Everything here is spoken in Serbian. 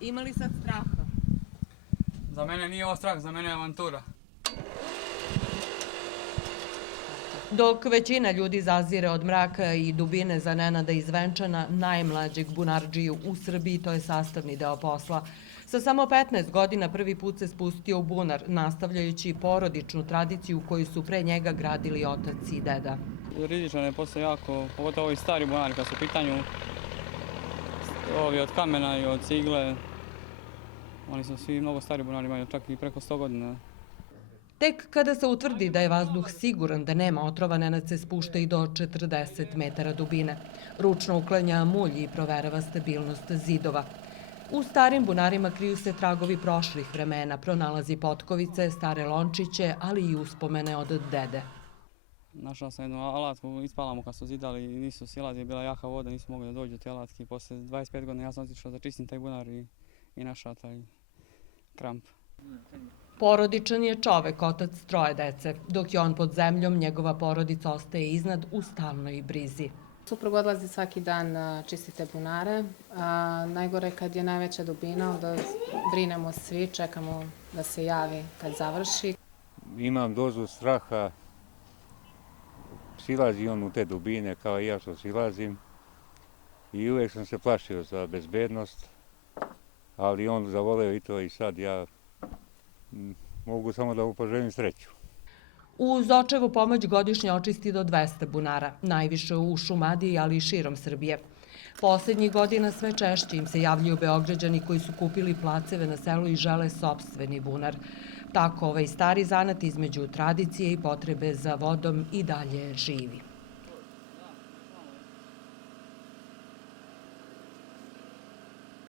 Ima li sad straha? Za mene nije ovo strah, za mene je avantura. Dok većina ljudi zazire od mraka i dubine za Nenada iz Venčana, najmlađeg bunardžiju u Srbiji, to je sastavni deo posla. Sa samo 15 godina prvi put se spustio u bunar, nastavljajući porodičnu tradiciju koju su pre njega gradili otac i deda. Rizičan je posao jako, pogotovo ovi stari bunari kad su u pitanju. Ovi od kamena i od cigle. Oni su svi mnogo stari bunari, imaju čak i preko 100 godina. Tek kada se utvrdi da je vazduh siguran da nema otrova, Nenad se spušta i do 40 metara dubine. Ručno uklanja mulj i proverava stabilnost zidova. U starim bunarima kriju se tragovi prošlih vremena, pronalazi potkovice, stare lončiće, ali i uspomene od dede. Našao sam jednu alatku, ispalamo kad su zidali i nisu silazi, bila jaka voda, nisu mogli da dođu do te alatke. Posle 25 godina ja sam otišao da čistim taj bunar i našao taj kramp. Porodičan je čovek, otac troje dece. Dok je on pod zemljom, njegova porodica ostaje iznad u stalnoj brizi. Suprug odlazi svaki dan čistite bunare. Najgore kad je najveća dubina, onda brinemo svi, čekamo da se javi kad završi. Imam dozu straha, silazi on u te dubine kao i ja što silazim i uvijek sam se plašio za bezbednost, ali on zavoleo i to i sad ja mogu samo da mu poželim sreću. Uz očevu pomoć godišnje očisti do 200 bunara, najviše u Šumadiji, ali i širom Srbije. Poslednjih godina sve češće im se javljaju Beograđani koji su kupili placeve na selu i žele sopstveni bunar. Tako ovaj stari zanat između tradicije i potrebe za vodom i dalje živi.